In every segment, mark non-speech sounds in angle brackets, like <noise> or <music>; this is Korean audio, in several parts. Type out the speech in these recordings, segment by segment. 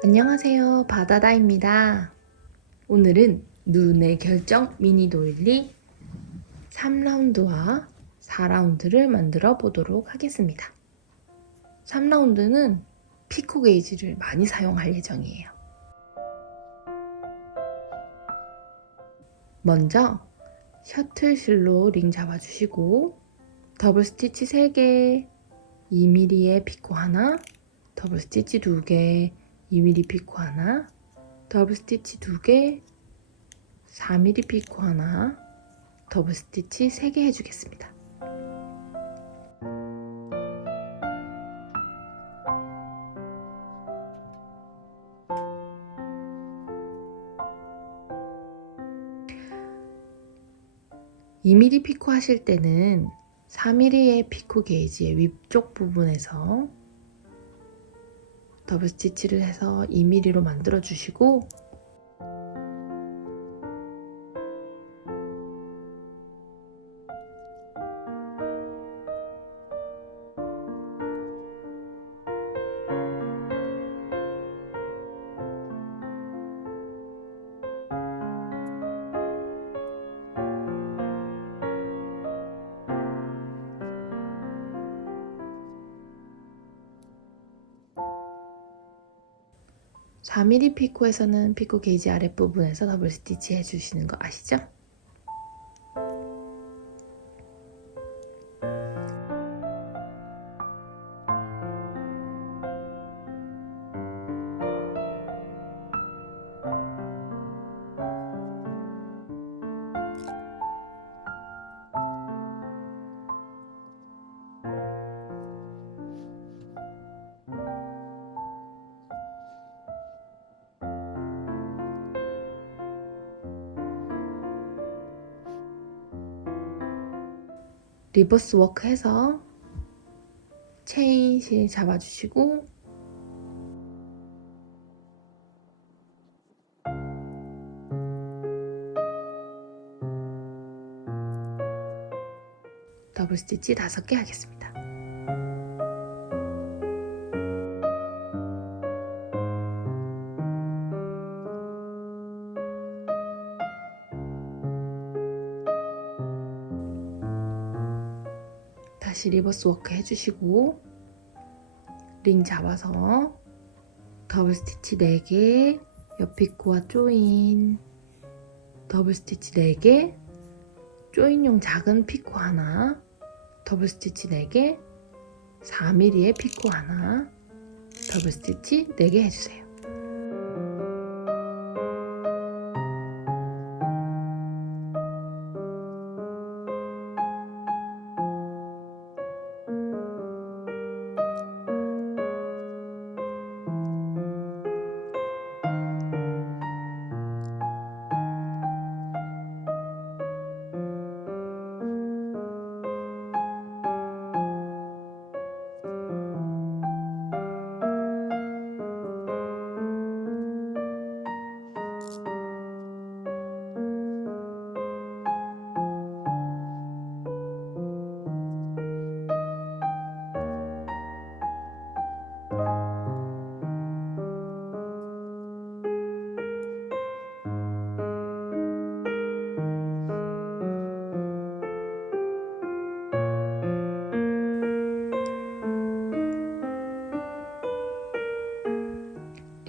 안녕하세요. 바다다입니다. 오늘은 눈의 결정 미니 도일리 3라운드와 4라운드를 만들어 보도록 하겠습니다. 3라운드는 피코 게이지를 많이 사용할 예정이에요. 먼저 셔틀 실로 링 잡아주시고 더블 스티치 3개, 2mm의 피코 하나, 더블 스티치 2개, 2mm 피코 하나, 더블 스티치 2개, 4mm 피코 하나, 더블 스티치 3개 해주겠습니다. (2 m m 피코 하실 때는 4mm의 피코 게이지의 위쪽 부분에서 더블 스티치를 해서 2mm로 만들어 주시고 (4 m m 피코에서는 피코 게이지 아랫부분에서 더블 스티치 해주시는 거 아시죠? 리버스 워크 해서 체인 실 잡아주시고 더블 스티치 다섯 개 하겠습니다. 다시 리버스 워크 해주시고 링 잡아서 더블 스티치 4개 옆피코와 조인. 더블 스티치 4개 조인용 작은 피코 하나. 더블 스티치 4개 4mm의 피코 하나. 더블 스티치 4개 해주세요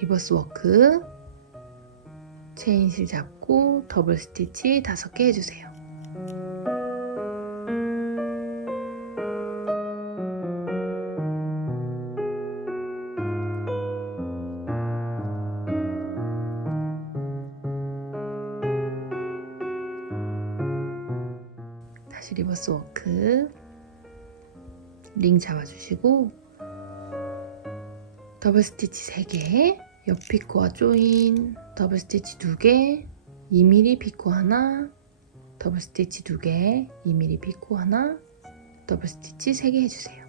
리버스 워크 체인실 잡고 더블 스티치 다섯 개 해주세요. 다시 리버스 워크 링 잡아주시고 더블 스티치 3개 옆 피코와 조인 더블 스티치 2개 2mm 피코 하나 더블 스티치 2개 2mm 피코 하나 더블 스티치 3개 해주세요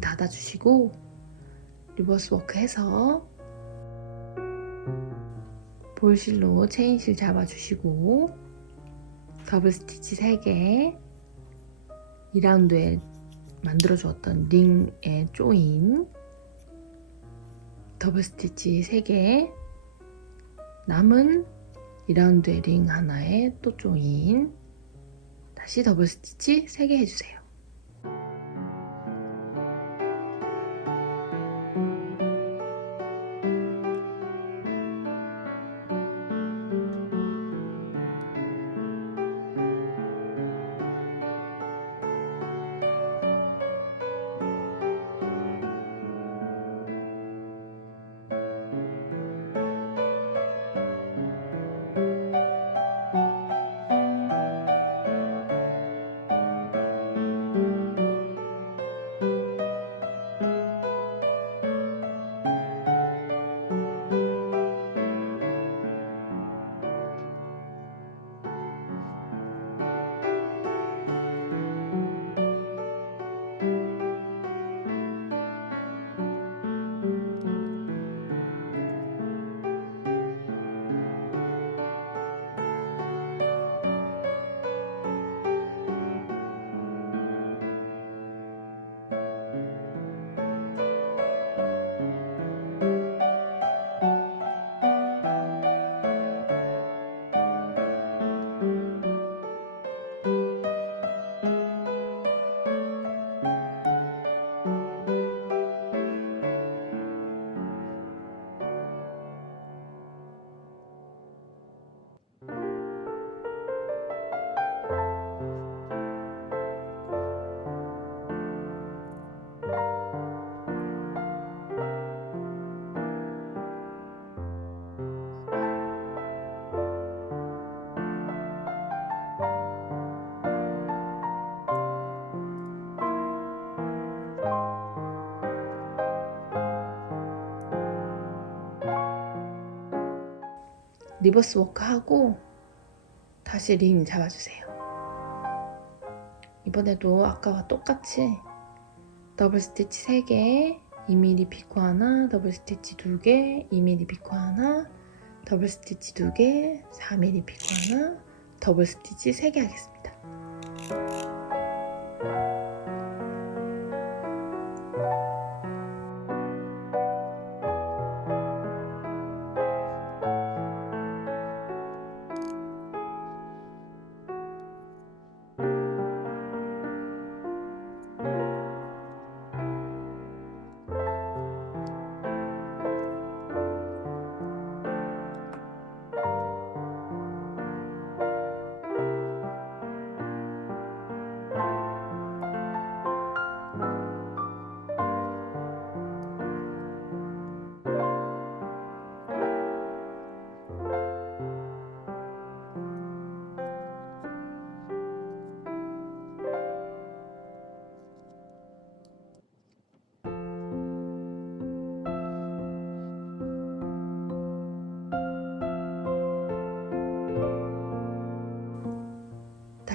링 닫아주시고 리버스 워크 해서 볼실로 체인실 잡아주시고 더블 스티치 3개 2라운드에 만들어 주었던 링에 조인 더블 스티치 3개 남은 2라운드의 링 하나에 또 조인 다시 더블 스티치 3개 해주세요. 리버스 워크 하고 다시 링 잡아주세요. 이번에도 아까와 똑같이 더블 스티치 3개, 2mm 피코 하나, 더블 스티치 2개, 2mm 피코 하나, 더블 스티치 2개, 4mm 피코 하나, 더블 스티치 3개 하겠습니다.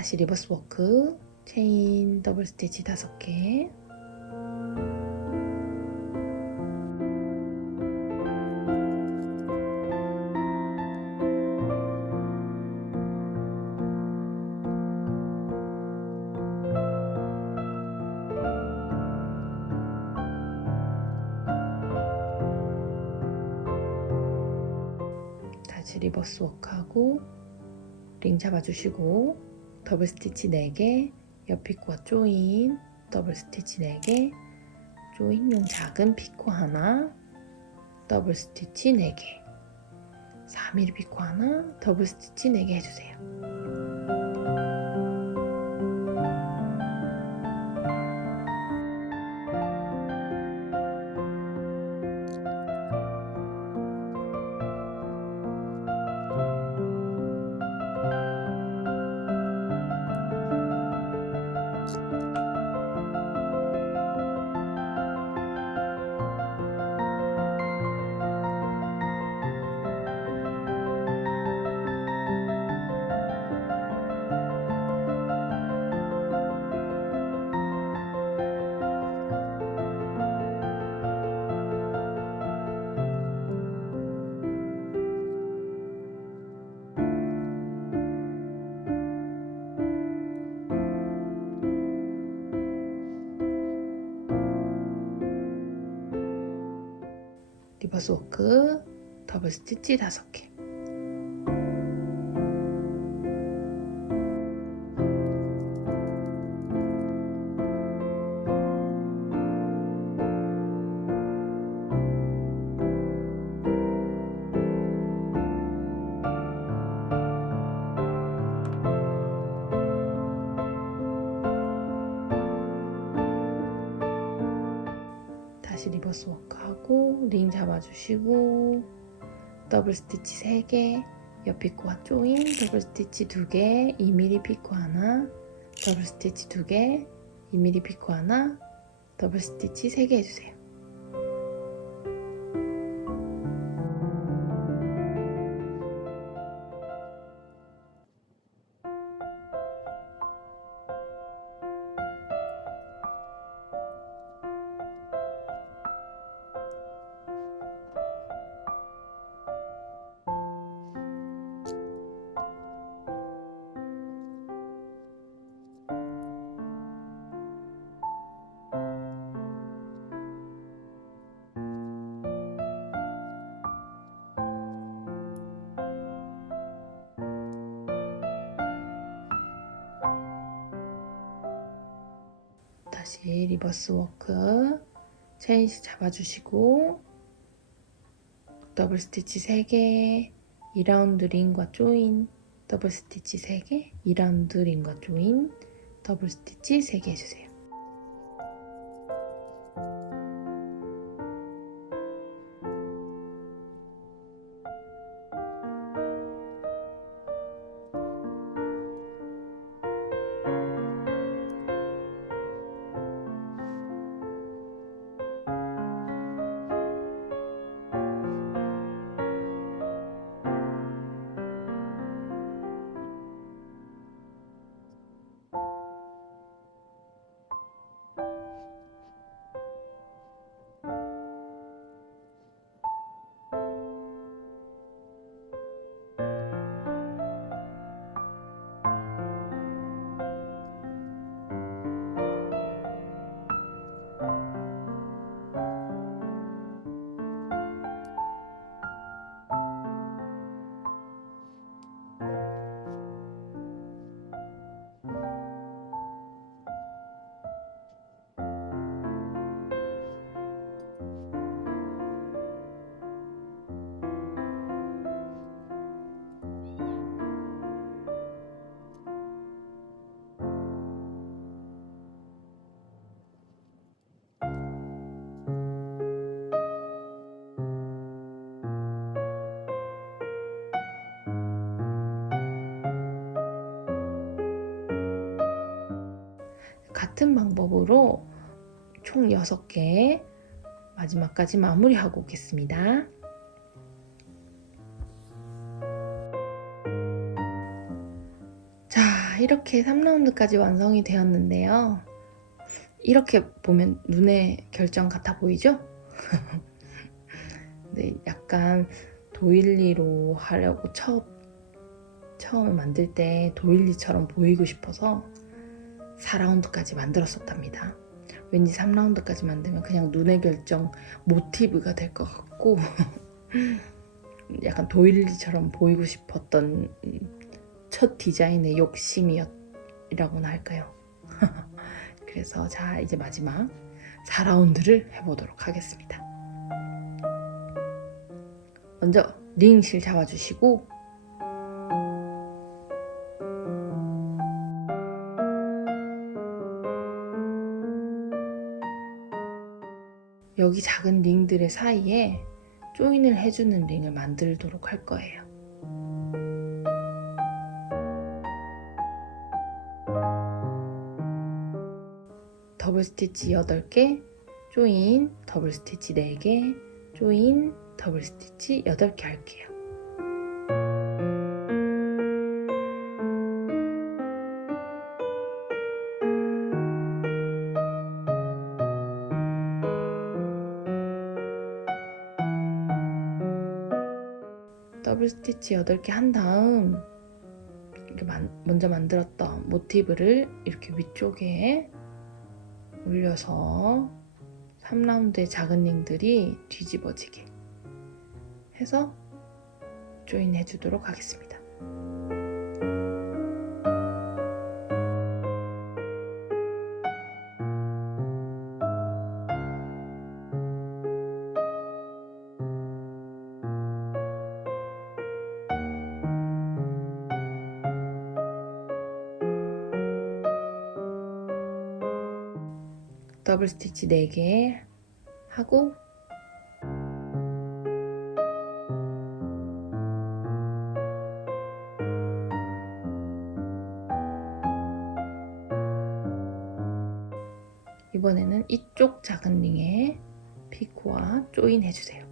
다시 리버스 워크, 체인 더블 스티치 5개. 다시 리버스 워크하고 링 잡아주시고 더블 스티치 4개 옆 피코와 조인 더블 스티치 4개 조인용 작은 피코 하나 더블 스티치 4개. 4mm 피코 하나 더블 스티치 4개 해주세요 리버스 워크 더블 스티치 5개 주시고 더블 스티치 3개 옆 피코와 조인 더블 스티치 2개 2mm 피코 하나 더블 스티치 2개 2mm 피코 하나 더블 스티치 3개 해주세요 다시 리버스 워크. 체인시 잡아주시고 더블 스티치 3개 2라운드 링과 조인 더블 스티치 3개 2라운드 링과 조인 더블 스티치 3개 해주세요 같은 방법으로 총 6개 마지막까지 마무리하고 오겠습니다. 자, 이렇게 3라운드까지 완성이 되었는데요. 이렇게 보면 눈에 결정 같아 보이죠? <laughs> 네, 약간 도일리로 하려고 처, 처음에 만들 때 도일리처럼 보이고 싶어서 4라운드까지 만들었었답니다. 왠지 3라운드까지 만들면 그냥 눈의 결정 모티브가 될 것 같고 <laughs> 약간 도일리처럼 보이고 싶었던 첫 디자인의 욕심이었라고나 할까요? <laughs> 그래서 자 이제 마지막 4라운드를 해보도록 하겠습니다. 먼저 링실 잡아주시고 여기 작은 링들의 사이에 조인을 해주는 링을 만들도록 할 거예요. 더블 스티치 8개, 조인, 더블 스티치 4개, 조인, 더블 스티치 8개 할게요. 더블 스티치 8개 한 다음 이렇게 만, 먼저 만들었던 모티브를 이렇게 위쪽에 올려서 3라운드의 작은 링들이 뒤집어지게 해서 조인 해 주도록 하겠습니다. 더블 스티치 4개 하고 이번에는 이쪽 작은 링에 피코와 조인 해주세요.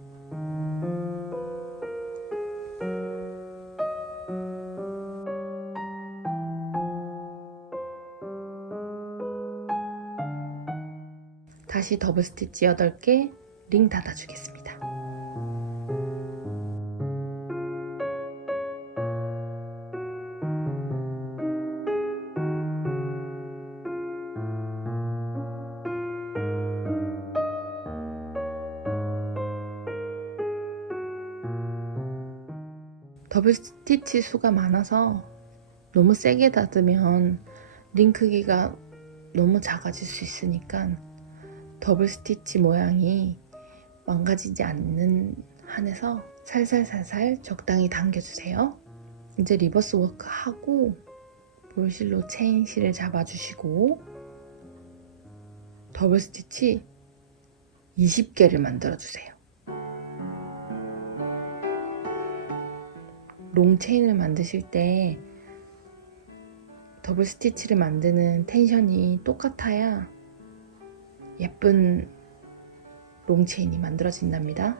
더블 스티치 8개 링 닫아주겠습니다. 더블 스티치 수가 많아서 너무 세게 닫으면 링 크기가 너무 작아질 수 있으니까 더블 스티치 모양이 망가지지 않는 한에서 살살살살 적당히 당겨주세요. 이제 리버스 워크 하고 볼실로 체인 실을 잡아주시고 더블 스티치 20개를 만들어주세요. 롱 체인을 만드실 때 더블 스티치를 만드는 텐션이 똑같아야 예쁜 롱 체인이 만들어진답니다.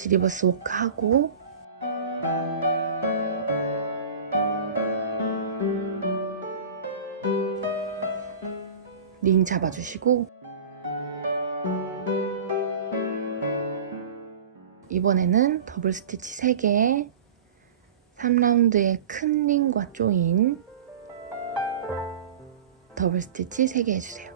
다시 리버스 워크 하고. 링 잡아주시고. 이번에는 더블 스티치 3개. 3라운드의 큰 링과 조인 더블 스티치 3개 해주세요.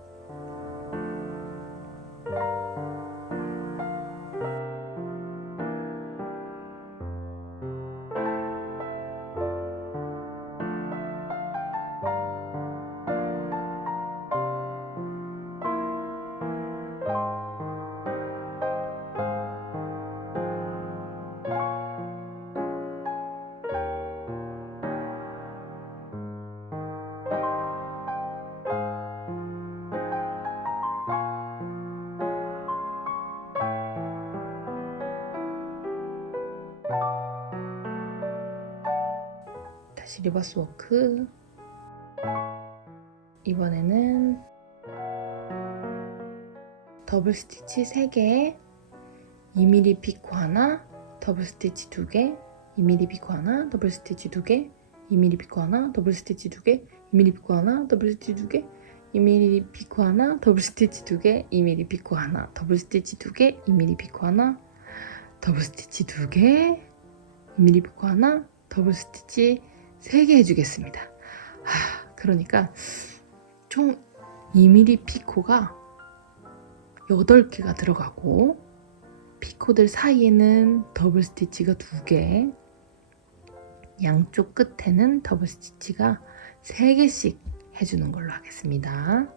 시 리버스 워크. 이번에는 더블 스티치 3개 2mm 피코 하나 더블 스티치 2개 2mm 피코 하나 더블 스티치 2개 2mm 피코 하나 더블 스티치 2개 2mm 피코 하나 더블 스티치 2개 2mm 피코 하나 더블 스티치 2개 2mm 피코 하나 더블 스티치 2개 2mm 피코 하나 더블 스티치 2개 2mm 피코 하나 더블 스티치 3개 해주겠습니다. 하, 그러니까 총 2mm 피코가 8개가 들어가고 피코들 사이에는 더블 스티치가 2개 양쪽 끝에는 더블 스티치가 3개씩 해주는 걸로 하겠습니다.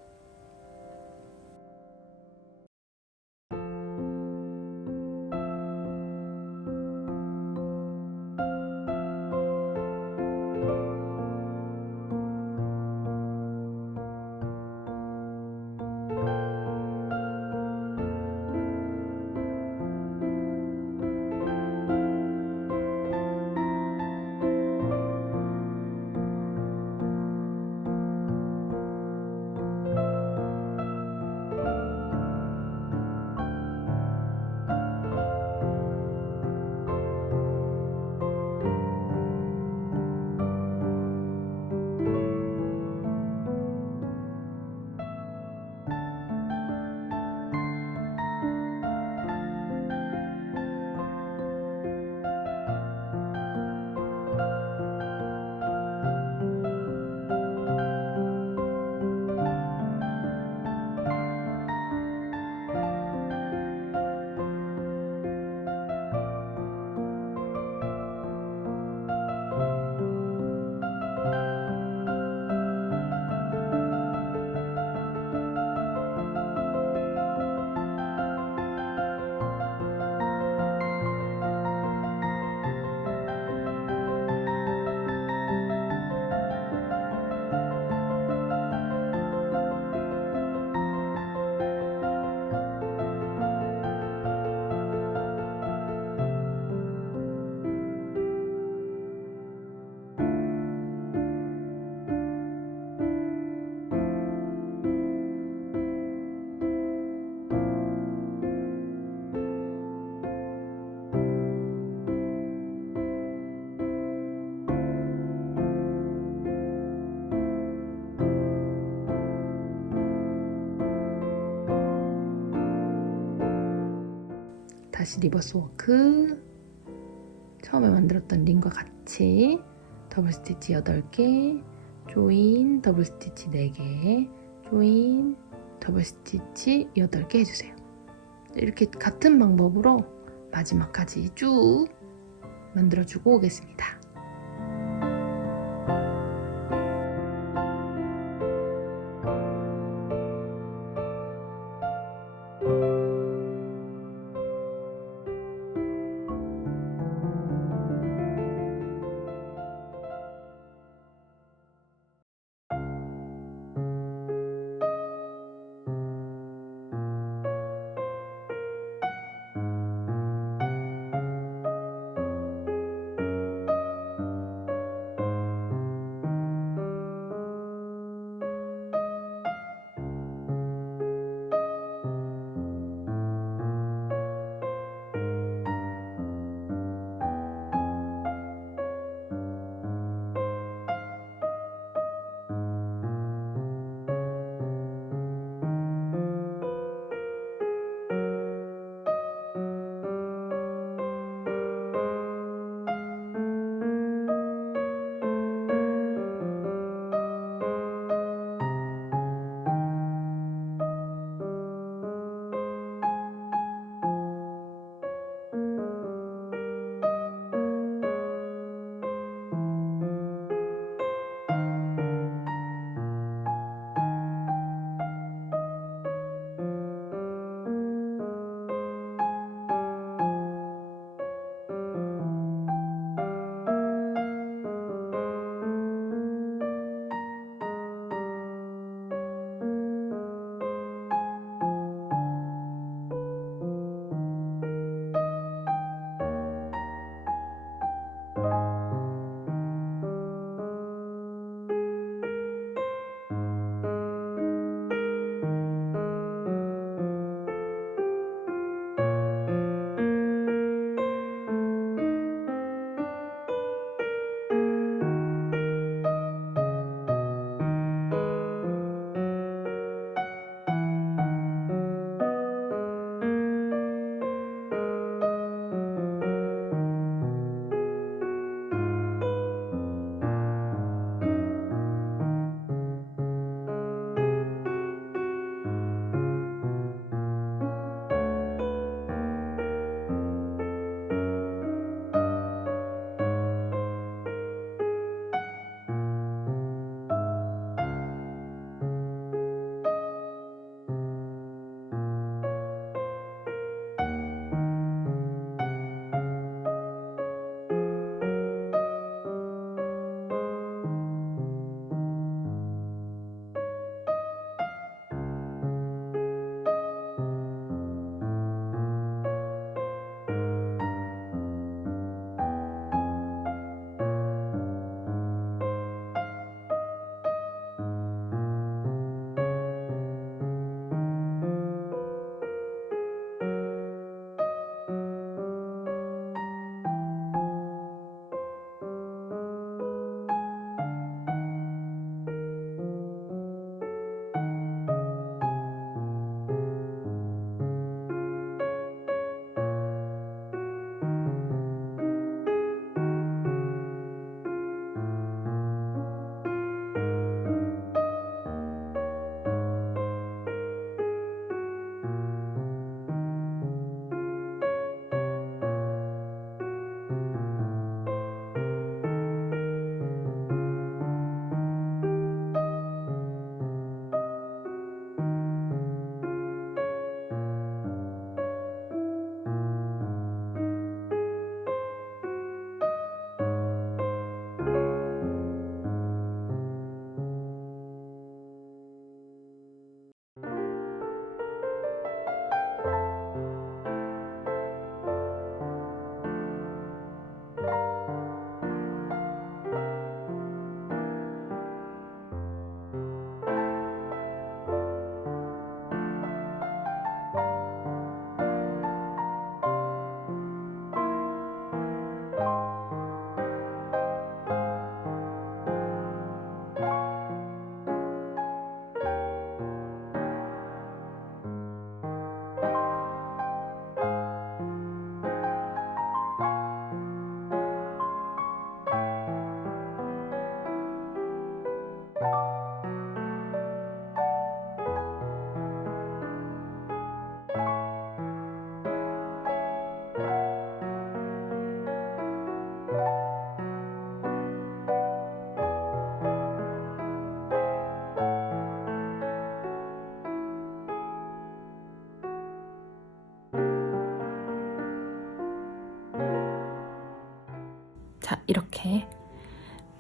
다시 리버스 워크. 처음에 만들었던 링과 같이 더블 스티치 8개 조인 더블 스티치 4개 조인 더블 스티치 8개 해주세요. 이렇게 같은 방법으로 마지막까지 쭉 만들어주고 오겠습니다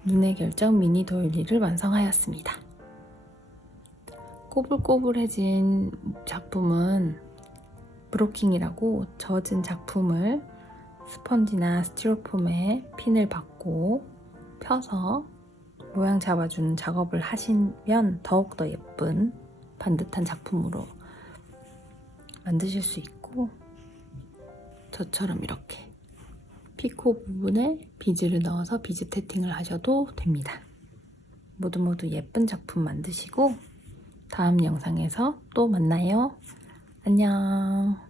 눈의 결정 미니 도일리를 완성하였습니다. 꼬불꼬불해진 작품은 브로킹이라고 젖은 작품을 스펀지나 스티로폼에 핀을 받고 펴서 모양 잡아주는 작업을 하시면 더욱더 예쁜 반듯한 작품으로 만드실 수 있고 저처럼 이렇게 피코 부분에 비즈를 넣어서 비즈 태팅을 하셔도 됩니다. 모두 모두 예쁜 작품 만드시고 다음 영상에서 또 만나요. 안녕.